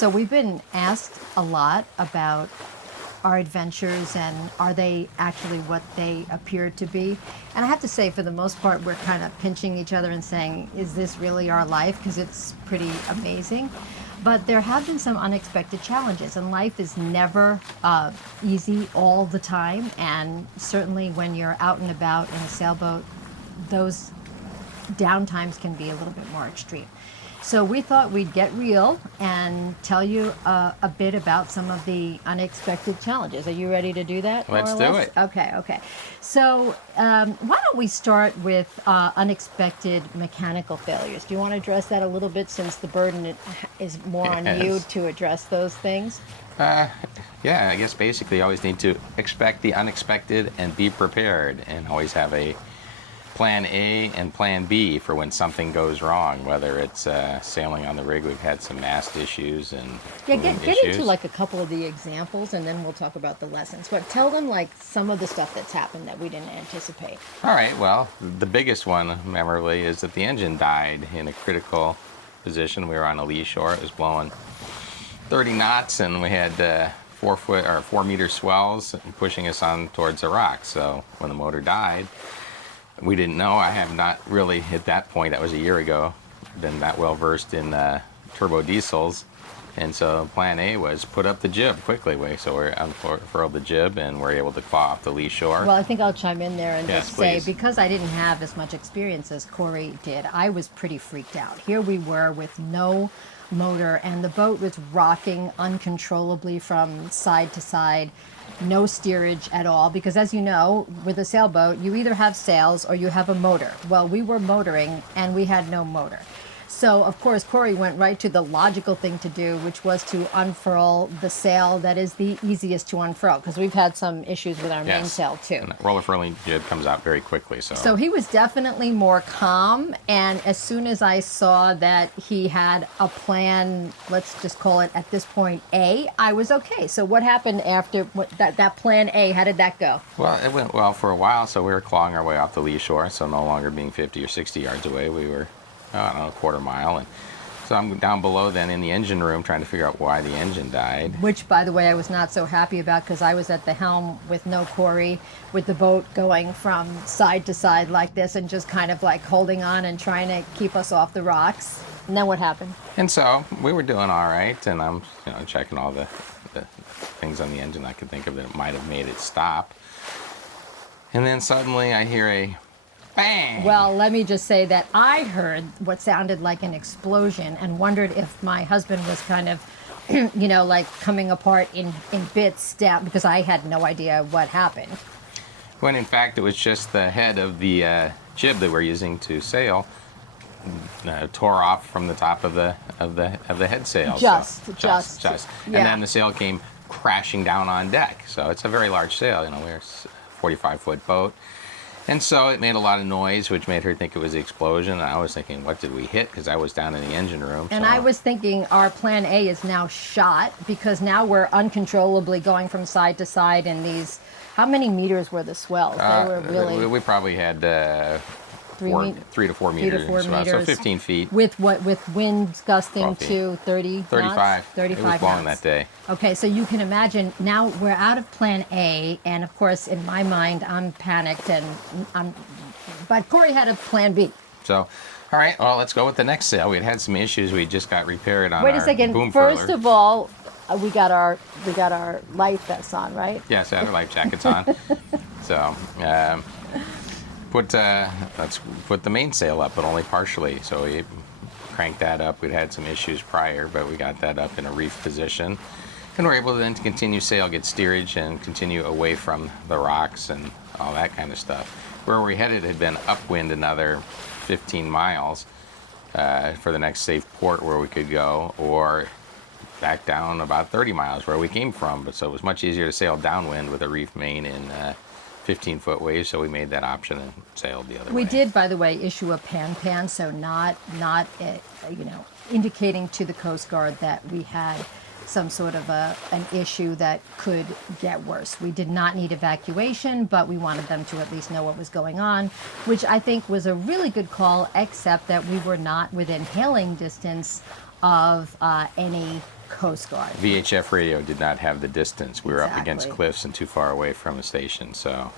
So we've been asked a lot about our adventures and are they actually what they appear to be? And I have to say, for the most part, we're kind of pinching each other and saying, is this really our life? Because it's pretty amazing. But there have been some unexpected challenges, and life is never easy all the time. And certainly when you're out and about in a sailboat, those downtimes can be a little bit more extreme. So we thought we'd get real and tell you a bit about some of the unexpected challenges. Are you ready to do that? Let's do it. Okay. So why don't we start with unexpected mechanical failures? Do you want to address that a little bit, since the burden is more on you to address those things? Yeah, I guess basically you always need to expect the unexpected and be prepared, and always have a plan A and plan B for when something goes wrong, whether it's sailing on the rig. We've had some mast issues and get issues. into like a couple of the examples, and then we'll talk about the lessons. But tell them like some of the stuff that's happened that we didn't anticipate. All right, well, the biggest one, memorably, is that the engine died in a critical position. We were on a lee shore. It was blowing 30 knots, and we had 4 meter swells pushing us on towards the rocks. So when the motor died, we didn't know. I have not really, at that point, that was a year ago, been that well versed in turbo diesels. And so plan A was put up the jib quickly. So we unfurled the jib and we're able to claw off the lee shore. Well, I think I'll chime in there and Yes, just say, please. because I didn't have as much experience as Corey did, I was pretty freaked out. Here we were with no motor, and the boat was rocking uncontrollably from side to side. No steerage at all, because as you know, with a sailboat, you either have sails or you have a motor. Well, we were motoring and we had no motor. So, of course, Corey went right to the logical thing to do, which was to unfurl the sail that is the easiest to unfurl, because we've had some issues with our main sail, too. And that roller furling jib comes out very quickly. So he was definitely more calm, and as soon as I saw that he had a plan, let's just call it at this point A, I was okay. So what happened after that plan A? How did that go? Well, it went well for a while. So we were clawing our way off the lee shore. So no longer being 50 or 60 yards away, we were, I don't know, a quarter mile. And so I'm down below then in the engine room trying to figure out why the engine died. Which, by the way, I was not so happy about, because I was at the helm with no Corey, with the boat going from side to side like this and just kind of like holding on and trying to keep us off the rocks. And then what happened? And so we were doing all right, and I'm checking all the things on the engine I could think of that might have made it stop. And then suddenly I hear a bang! Well, let me just say that I heard what sounded like an explosion and wondered if my husband was kind of, like coming apart in bits down, because I had no idea what happened. When in fact it was just the head of the jib that we're using to sail tore off from the top of the head sail. Just. And Yeah. then the sail came crashing down on deck. So it's a very large sail. We're a 45-foot boat. And so it made a lot of noise, which made her think it was the explosion. And I was thinking, what did we hit? Because I was down in the engine room. And I was thinking our plan A is now shot, because now we're uncontrollably going from side to side in these. How many meters were the swells? They were really. We probably had 3 to 4 meters. 3 to 4 meters. So 15 feet. With winds gusting to 30 35. knots? 35 It was blowing knots. that day. Okay, so you can imagine now we're out of plan A, and of course, in my mind, I'm panicked, but Corey had a plan B. So, all right, well, let's go with the next sail. We had some issues. We just got repaired on Wait a our second. boom First furler. of all, we got our life vests on, right? Yes, had our life jackets on. So, let's put the mainsail up, but only partially. So we cranked that up. We'd had some issues prior, but we got that up in a reef position. And we're able to then to continue sail, get steerage, and continue away from the rocks and all that kind of stuff. Where we headed had been upwind another 15 miles for the next safe port where we could go, or back down about 30 miles where we came from. But so it was much easier to sail downwind with a reef main in 15-foot waves, so we made that option and sailed the other way. We did, by the way, issue a pan, so not indicating to the Coast Guard that we had some sort of an issue that could get worse. We did not need evacuation, but we wanted them to at least know what was going on, which I think was a really good call, except that we were not within hailing distance of any Coast Guard. VHF radio did not have the distance. We were up against Exactly. cliffs and too far away from a station. So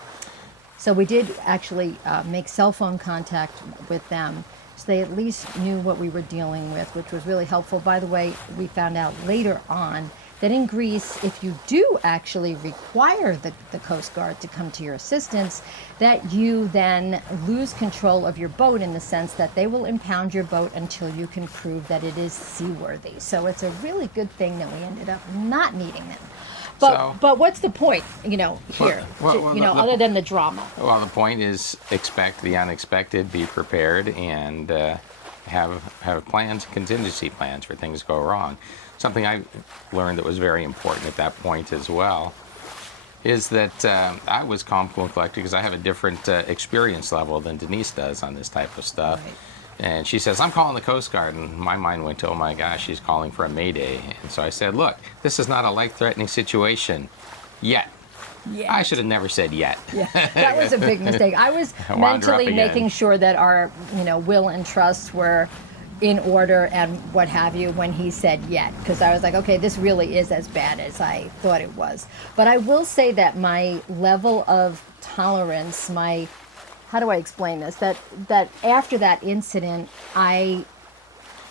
we did actually make cell phone contact with them, so they at least knew what we were dealing with, which was really helpful. By the way, we found out later on that in Greece, if you do actually require the Coast Guard to come to your assistance, that you then lose control of your boat, in the sense that they will impound your boat until you can prove that it is seaworthy. So it's a really good thing that we ended up not needing them. But what's the point, here, other than the drama? Well, the point is expect the unexpected, be prepared, and have plans, contingency plans for things to go wrong. Something I learned that was very important at that point as well is that I was calm, cool, and collected because I have a different experience level than Denise does on this type of stuff. Right. And she says, I'm calling the Coast Guard. And my mind went to, oh my gosh, she's calling for a mayday. And so I said, look, this is not a life-threatening situation yet. Yeah. I should have never said yet. Yeah, that was a big mistake. I was Wander up mentally again. making sure that our, will and trust were in order and what have you when he said yet, because I was like, okay, this really is as bad as I thought it was. But I will say that my level of tolerance, how do I explain this? That after that incident,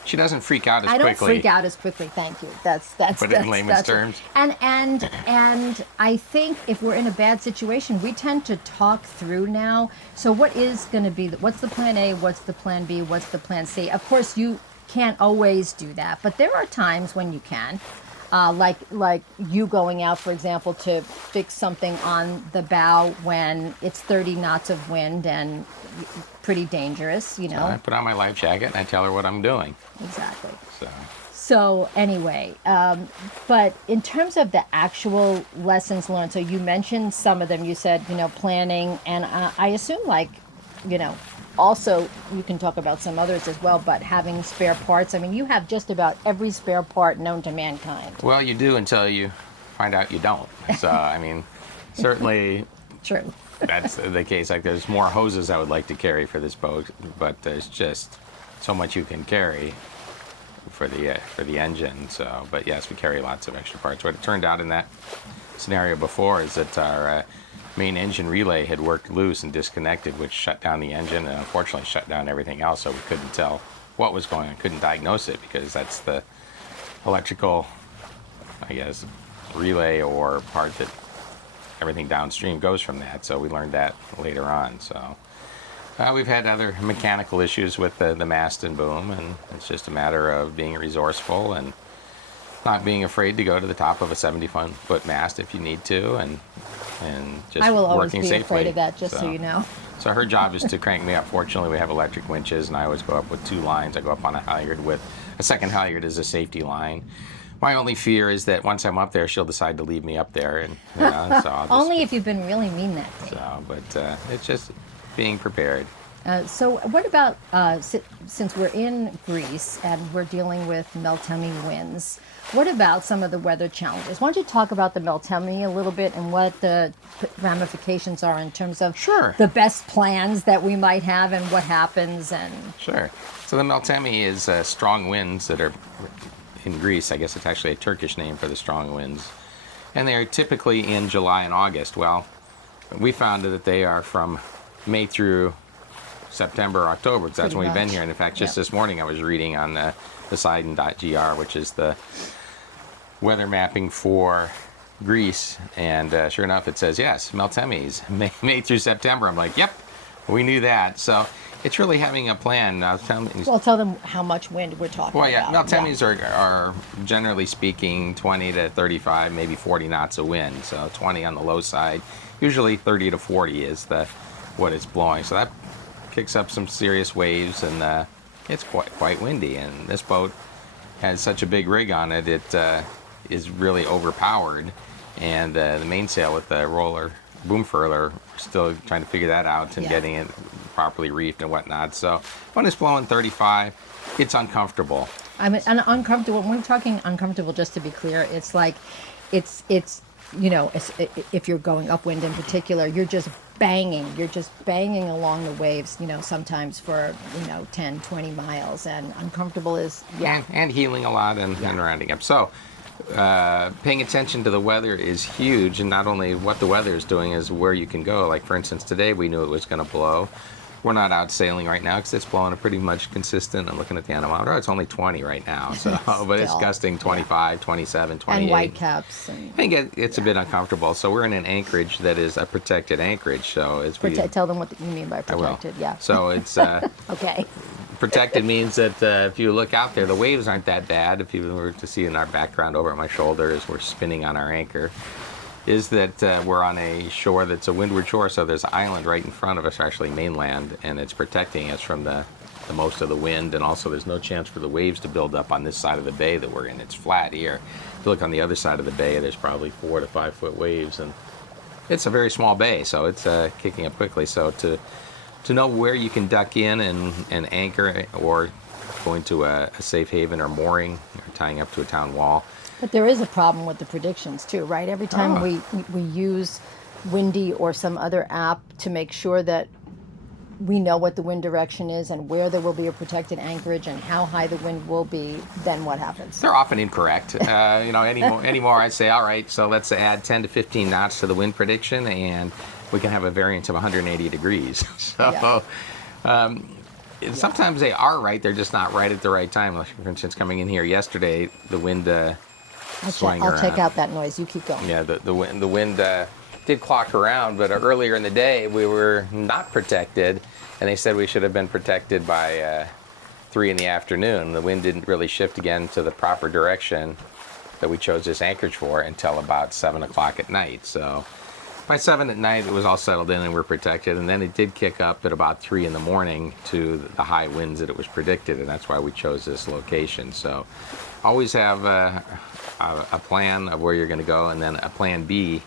She doesn't freak out as I quickly. don't freak out as quickly. Thank you. That's Put it in layman's terms. And I think if we're in a bad situation, we tend to talk through now. So what is going to be? What's the plan A? What's the plan B? What's the plan C? Of course, you can't always do that, but there are times when you can. Like you going out, for example, to fix something on the bow when it's 30 knots of wind and pretty dangerous, I put on my life jacket and I tell her what I'm doing. Exactly. So So anyway, but in terms of the actual lessons learned, so you mentioned some of them. You said, planning, and I assume also you can talk about some others as well, but having spare parts. I mean, you have just about every spare part known to mankind. well, you do until you find out you don't. So I mean, certainly True. that's the case. Like there's more hoses I would like to carry for this boat, but there's just so much you can carry for the engine. So, but yes, we carry lots of extra parts. What it turned out in that scenario before is that our main engine relay had worked loose and disconnected, which shut down the engine and unfortunately shut down everything else. So we couldn't tell what was going on, couldn't diagnose it because that's the electrical, I guess, relay or part that everything downstream goes from that. So we learned that later on. So we've had other mechanical issues with the mast and boom, and it's just a matter of being resourceful and not being afraid to go to the top of a 70-foot mast if you need to, and just I will always working be safely. afraid of that, just so you know. So her job is to crank me up. Fortunately, we have electric winches, and I always go up with 2 lines. I go up on a halyard with a second halyard as a safety line. My only fear is that once I'm up there, she'll decide to leave me up there, and so I'll just, Only if you've been really mean that day. so. But it's just being prepared. So what about, since we're in Greece and we're dealing with Meltemi winds, what about some of the weather challenges? Why don't you talk about the Meltemi a little bit and what the ramifications are in terms of Sure. the best plans that we might have and what happens and... Sure. So the Meltemi is strong winds that are in Greece. I guess it's actually a Turkish name for the strong winds. And they are typically in July and August. Well, we found that they are from May through September, October, because that's Pretty when we've been much. here. And in fact, just Yep. this morning I was reading on the Poseidon.gr, which is the weather mapping for Greece, and sure enough, it says, yes, Meltemis, May through September. I'm like, yep, we knew that. So it's really having a plan. Well, tell them how much wind we're talking Well, yeah, about. Meltemis are generally speaking 20 to 35, maybe 40 knots of wind. So 20 on the low side. Usually 30 to 40 is what it's blowing. So that kicks up some serious waves, and it's quite windy. And this boat has such a big rig on it, it is really overpowered. And the mainsail with the roller boom furler, still trying to figure that out and Yeah. getting it properly reefed and whatnot. So when it's blowing 35, it's uncomfortable. I mean, and uncomfortable. When we're talking uncomfortable, just to be clear, it's like, it's if you're going upwind in particular, you're just banging. You're just banging along the waves, sometimes for, 10, 20 miles. And uncomfortable is, yeah. And healing a lot and rounding up. So paying attention to the weather is huge, and not only what the weather is doing is where you can go. Like, for instance, today we knew it was going to blow. We're not out sailing right now because it's blowing a pretty much consistent. I'm looking at the anemometer. It's only 20 right now, so but it's gusting 25, 27, 28. And white caps. I think it's a bit uncomfortable. So we're in an anchorage that is a protected anchorage. So as we Tell them what you mean by protected. Yeah. So it's okay. Protected means that if you look out there, the waves aren't that bad. If you were to see in our background over at my shoulder as we're spinning on our anchor, is that we're on a shore that's a windward shore, so there's an island right in front of us, actually mainland, and it's protecting us from the most of the wind, and also there's no chance for the waves to build up on this side of the bay that we're in. It's flat here. If you look on the other side of the bay, there's probably 4 to 5 foot waves, and it's a very small bay, so it's kicking up quickly. So to know where you can duck in and anchor, or going to a safe haven or mooring, or tying up to a town wall. But there is a problem with the predictions too, right? Every time we use Windy or some other app to make sure that we know what the wind direction is and where there will be a protected anchorage and how high the wind will be, then what happens? They're often incorrect. Anymore I'd say, all right, so let's add 10 to 15 knots to the wind prediction, and we can have a variance of 180 degrees. So sometimes they are right, they're just not right at the right time. Like, for instance, coming in here yesterday, the wind I'll check out that noise. You keep going. Yeah, the wind did clock around, but earlier in the day we were not protected, and they said we should have been protected by 3 in the afternoon. The wind didn't really shift again to the proper direction that we chose this anchorage for until about 7 o'clock at night. So by 7 at night it was all settled in and we're protected, and then it did kick up at about 3 in the morning to the high winds that it was predicted, and that's why we chose this location. So always have a plan of where you're going to go, and then a plan B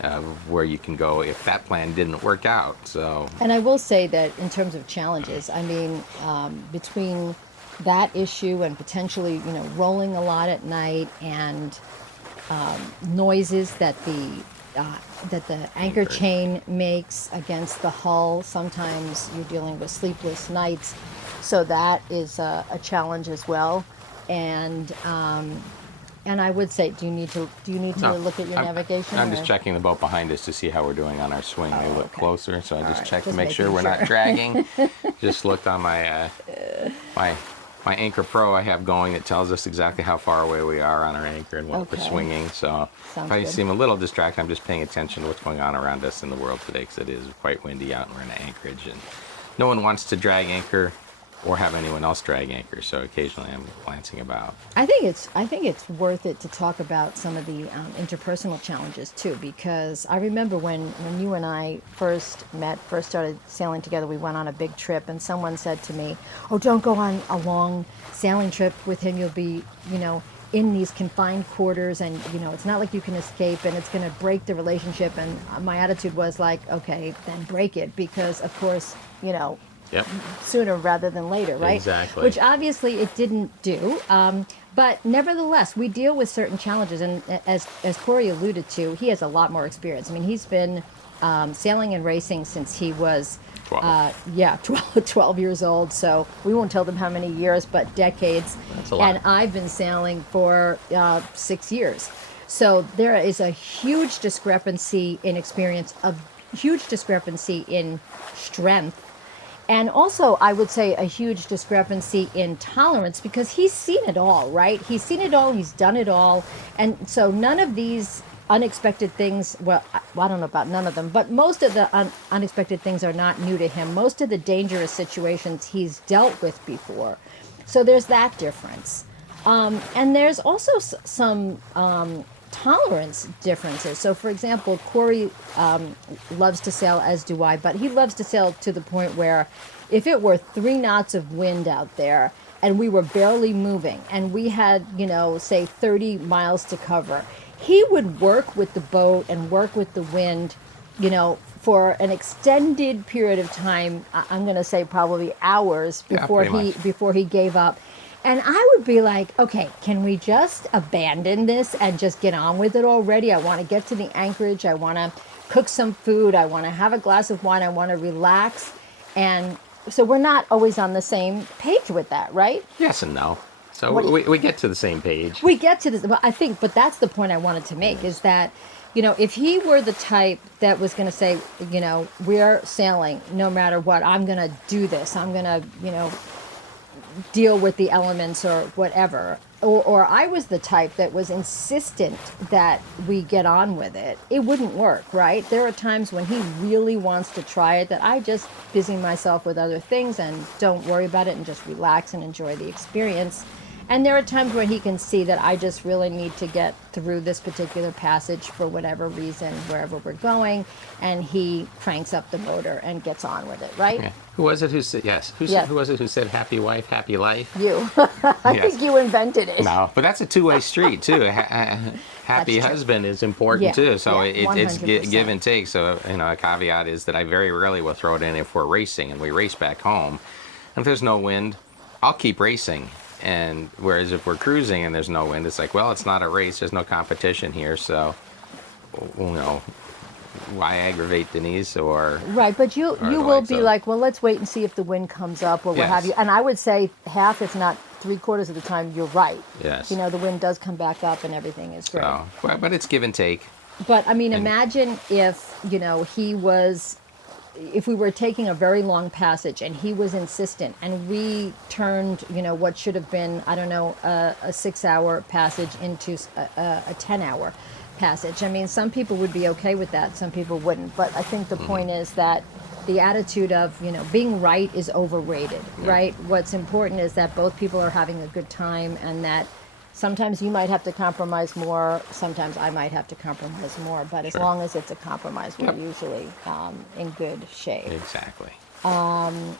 of where you can go if that plan didn't work out. So, and I will say that in terms of challenges, I mean, between that issue and potentially, rolling a lot at night, and noises that the anchor chain makes against the hull, sometimes you're dealing with sleepless nights, so that is a challenge as well. And I would say, do you need to look at your navigation? I'm just checking the boat behind us to see how we're doing on our swing. They look closer, so I just checked to make making sure we're not dragging. Just looked on my my Anchor Pro I have going. It tells us exactly how far away we are on our anchor and what we're swinging. So Sounds if I good. seem a little distracted, I'm just paying attention to what's going on around us in the world today, because it is quite windy out and we're in an anchorage, and no one wants to drag anchor or have anyone else drag anchor, so occasionally I'm glancing about. I think it's worth it to talk about some of the interpersonal challenges too, because I remember when you and I first started sailing together, we went on a big trip, and someone said to me, "Oh, don't go on a long sailing trip with him. You'll be, in these confined quarters, and it's not like you can escape, and it's going to break the relationship." And my attitude was like, okay, then break it, because of course, Yep. sooner rather than later, right? Exactly. Which obviously it didn't do. But nevertheless, we deal with certain challenges. And as Corey alluded to, he has a lot more experience. I mean, he's been sailing and racing since he was 12. 12 years old. So we won't tell them how many years, but decades. That's a lot. And I've been sailing for 6 years. So there is a huge discrepancy in experience, a huge discrepancy in strength. And also, I would say a huge discrepancy in tolerance, because he's seen it all, right? He's seen it all, he's done it all. And so none of these unexpected things, well, I don't know about none of them, but most of the unexpected things are not new to him. Most of the dangerous situations he's dealt with before. So there's that difference. And there's also some tolerance differences. So, for example, Corey loves to sail, as do I, but he loves to sail to the point where if it were 3 knots of wind out there and we were barely moving and we had, say 30 miles to cover, he would work with the boat and work with the wind, for an extended period of time. I'm going to say probably hours before he gave up. And I would be like, okay, can we just abandon this and just get on with it already? I want to get to the anchorage. I want to cook some food. I want to have a glass of wine. I want to relax. And so we're not always on the same page with that, right? Yes and no. So What do you- we get to the same page. We get to this, but I think, but that's the point I wanted to make is that, if he were the type that was going to say, we're sailing no matter what, I'm going to do this. I'm going to, deal with the elements or whatever. Or I was the type that was insistent that we get on with it, it wouldn't work, right? There are times when he really wants to try it that I just busy myself with other things and don't worry about it and just relax and enjoy the experience. And there are times where he can see that I just really need to get through this particular passage for whatever reason, wherever we're going, and he cranks up the motor and gets on with it, right? Yeah. Who was it who said, yes, Yes. who was it who said happy wife, happy life? You. I Yes. think you invented it. No, but that's a two-way street too. Happy That's true. husband is important Yeah, too. So yeah, it's 100%. give and take. So a caveat is that I very rarely will throw it in if we're racing and we race back home. And if there's no wind, I'll keep racing. And whereas if we're cruising and there's no wind, it's like, well, it's not a race. There's no competition here. So, why aggravate Denise or Right, but you the will like, be so- like, well, let's wait and see if the wind comes up or what Yes. have you. And I would say half, if not 3/4 of the time, you're right. Yes. The wind does come back up and everything is great. so, but it's give and take. But I mean, imagine if, if we were taking a very long passage and he was insistent and we turned, what should have been, I don't know, a 6-hour passage into a 10-hour passage. I mean, some people would be okay with that, some people wouldn't. But I think the point is that the attitude of, being right is overrated, right? What's important is that both people are having a good time and that sometimes you might have to compromise more, sometimes I might have to compromise more, but as Sure. long as it's a compromise, we're Yep. usually in good shape. Exactly. And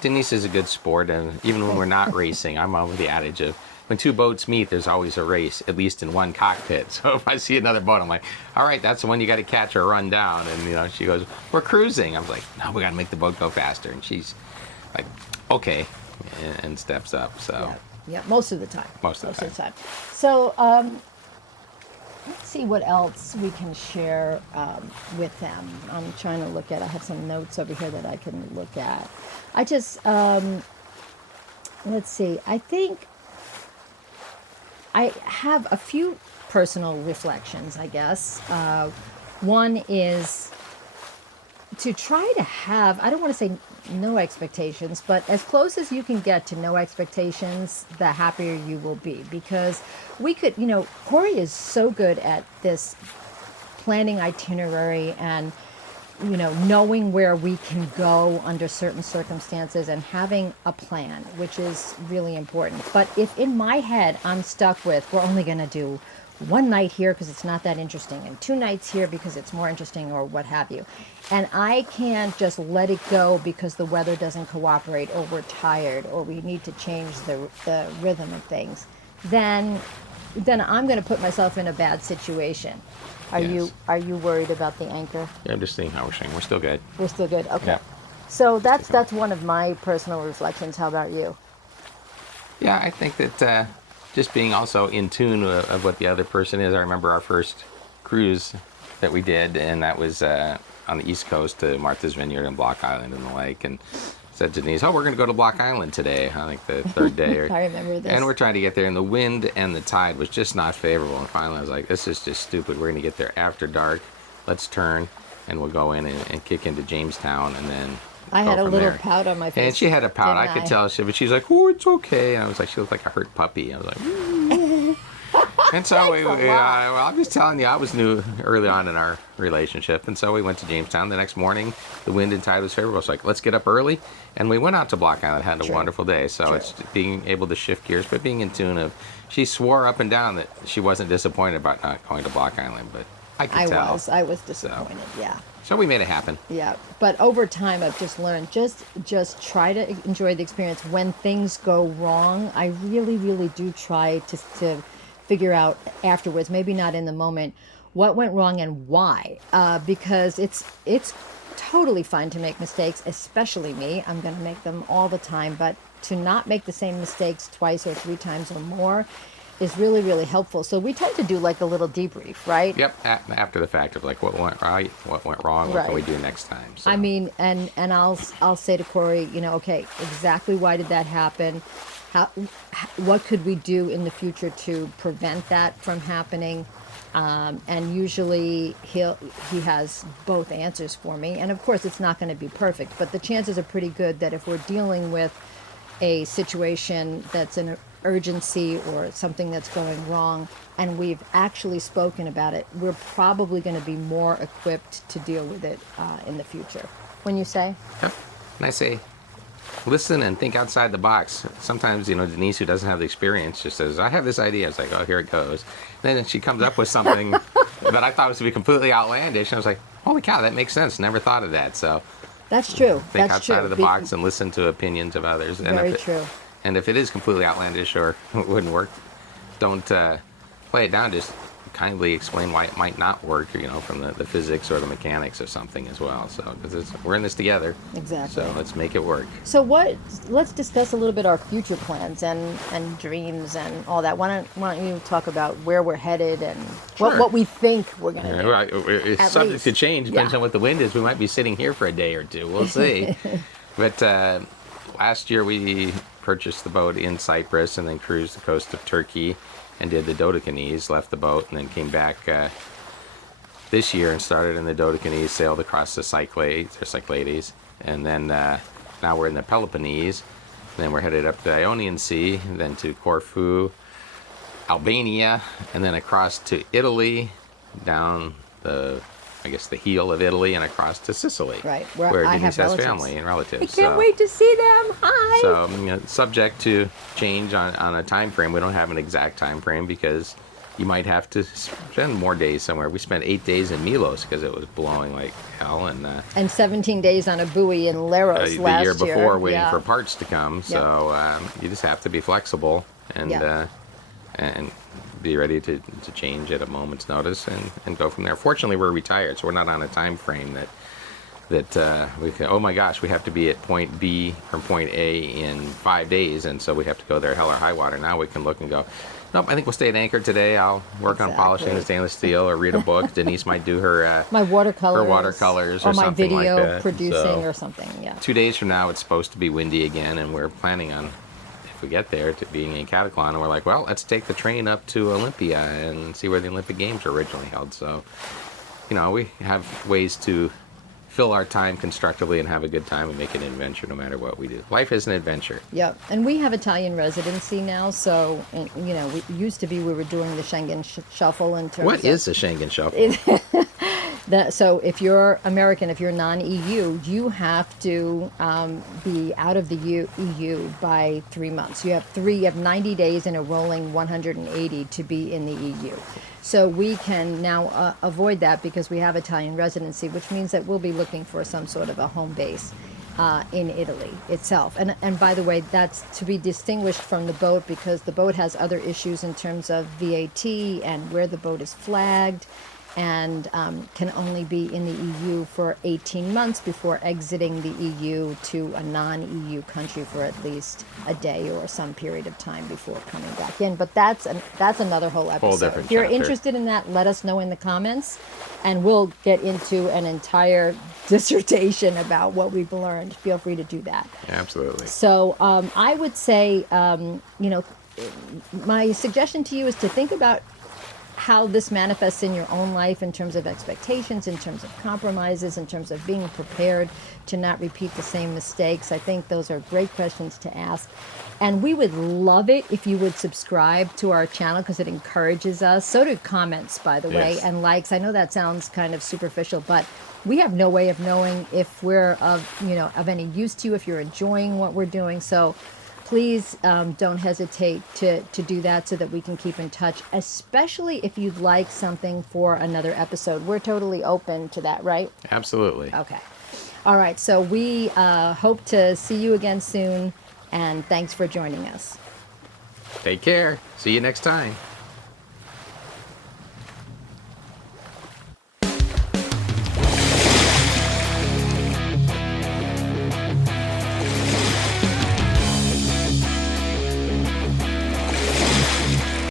Denise is a good sport, and even when we're not racing, I'm on with the adage of when two boats meet, there's always a race, at least in one cockpit. So if I see another boat, I'm like, all right, that's the one you got to catch or run down. And she goes, we're cruising. I was like, no, we got to make the boat go faster. And she's like, okay, and steps up. So Yeah, most of the time. Most of the time. So let's see what else we can share with them. I'm trying to look at, I have some notes over here that I can look at. I just, let's see, I think I have a few personal reflections, I guess. One is to try to have, I don't want to say no expectations, but as close as you can get to no expectations, the happier you will be. Because we could, Corey is so good at this planning itinerary and, knowing where we can go under certain circumstances and having a plan, which is really important. But if in my head I'm stuck with, we're only going to do one night here because it's not that interesting and 2 nights here because it's more interesting or what have you, and I can't just let it go because the weather doesn't cooperate or we're tired or we need to change the rhythm of things, then I'm going to put myself in a bad situation. Are Yes. you worried about the anchor? Yeah, I'm just seeing how we're saying. We're still good. We're still good. Okay. Yeah. So that's one of my personal reflections. How about you? Yeah, I think that just being also in tune of what the other person is. I remember our first cruise that we did, and that was on the East Coast to Martha's Vineyard and Block Island and the lake. And said to Denise, oh, we're going to go to Block Island today, I think the third day. I remember this. And we're trying to get there, and the wind and the tide was just not favorable. And finally I was like, this is just stupid. We're going to get there after dark. Let's turn, and we'll go in and kick into Jamestown, and then I go had a from little there. pout on my face. And she had a pout. I didn't could tell. But she's like, oh, it's okay. And I was like, she looked like a hurt puppy. I was like, and so well, I'm just telling you, I was new early on in our relationship. And so we went to Jamestown. The next morning, the wind and tide was favorable. It's like, let's get up early. And we went out to Block Island, had a True. wonderful day. So True. it's being able to shift gears, but being in tune of, she swore up and down that she wasn't disappointed about not going to Block Island, but I could tell. I was disappointed. Yeah. So we made it happen. Yeah, but over time I've just learned just try to enjoy the experience. When things go wrong, I really, really do try to figure out afterwards, maybe not in the moment, what went wrong and why. Because it's totally fine to make mistakes, especially me. I'm going to make them all the time, but to not make the same mistakes twice or 3 times or more, is really, really helpful. So we tend to do like a little debrief, right? Yep. After the fact of like what went right, what went wrong, what can we Right. do next time? So. I mean, and I'll say to Corey, okay, exactly why did that happen? How, what could we do in the future to prevent that from happening? And usually he has both answers for me. And of course, it's not going to be perfect, but the chances are pretty good that if we're dealing with a situation that's an urgency or something that's going wrong and we've actually spoken about it, we're probably going to be more equipped to deal with it in the future. When you say? Yep. And I say, listen and think outside the box. Sometimes, Denise, who doesn't have the experience, just says, I have this idea. It's like, oh, here it goes. And then she comes up with something that I thought was to be completely outlandish. And I was like, holy cow, that makes sense. Never thought of that. So That's true. think That's outside true. of the box and listen to opinions of others. Very true. And if it is completely outlandish or wouldn't work, don't play it down. Just kindly explain why it might not work, from the physics or the mechanics or something as well. So, because we're in this together. Exactly. So let's make it work. So let's discuss a little bit our future plans and dreams and all that. Why don't you talk about where we're headed and Sure. what we think we're going to do? Right. It's At subject least. to change, depends Yeah. on what the wind is. We might be sitting here for a day or two. We'll see. But last year we purchased the boat in Cyprus and then cruised the coast of Turkey and did the Dodecanese, left the boat, and then came back this year and started in the Dodecanese, sailed across the Cyclades, and then now we're in the Peloponnese. And then we're headed up the Ionian Sea, and then to Corfu, Albania, and then across to Italy, down the heel of Italy, and across to Sicily, Right, where I Denise have has relatives. family and relatives. I can't wait to see them. Hi. So, subject to change on a time frame. We don't have an exact time frame because you might have to spend more days somewhere. We spent 8 days in Milos because it was blowing like hell, and 17 days on a buoy in Leros the last year before waiting Yeah. for parts to come. So you just have to be flexible and Yeah. and be ready to change at a moment's notice and go from there. Fortunately, we're retired, so we're not on a time frame that we can, oh my gosh, we have to be at point B from point A in 5 days, and so we have to go there hell or high water. Now we can look and go, nope, I think we'll stay at anchor today. I'll work on polishing the Exactly. stainless steel or read a book. Denise might do her My watercolors. her watercolors or my something like video that. producing So, or something. Yeah. 2 days from now, it's supposed to be windy again, and we're planning on, if we get there, to being in Cataclon. And we're like, well, let's take the train up to Olympia and see where the Olympic Games were originally held. So, we have ways to fill our time constructively and have a good time and make it an adventure no matter what we do. Life is an adventure. Yep, and we have Italian residency now, so we used to be we were doing the Schengen shuffle in terms What of is the Schengen shuffle? So if you're American, if you're non-EU, you have to be out of the EU by 3 months. You have 90 days in a rolling 180 to be in the EU. So we can now avoid that because we have Italian residency, which means that we'll be looking for some sort of a home base in Italy itself. And by the way, that's to be distinguished from the boat because the boat has other issues in terms of VAT and where the boat is flagged, and can only be in the EU for 18 months before exiting the EU to a non-EU country for at least a day or some period of time before coming back in. But that's another whole episode. different If you're chapter. interested in that, let us know in the comments, and we'll get into an entire dissertation about what we've learned. Feel free to do that. Absolutely. So I would say, my suggestion to you is to think about how this manifests in your own life in terms of expectations, in terms of compromises, in terms of being prepared to not repeat the same mistakes. I think those are great questions to ask. And we would love it if you would subscribe to our channel because it encourages us. So do comments, by the way, Yes. and likes. I know that sounds kind of superficial, but we have no way of knowing if we're of any use to you, if you're enjoying what we're doing. So please don't hesitate to do that so that we can keep in touch, especially if you'd like something for another episode. We're totally open to that, right? Absolutely. Okay. All right. So we hope to see you again soon, and thanks for joining us. Take care. See you next time.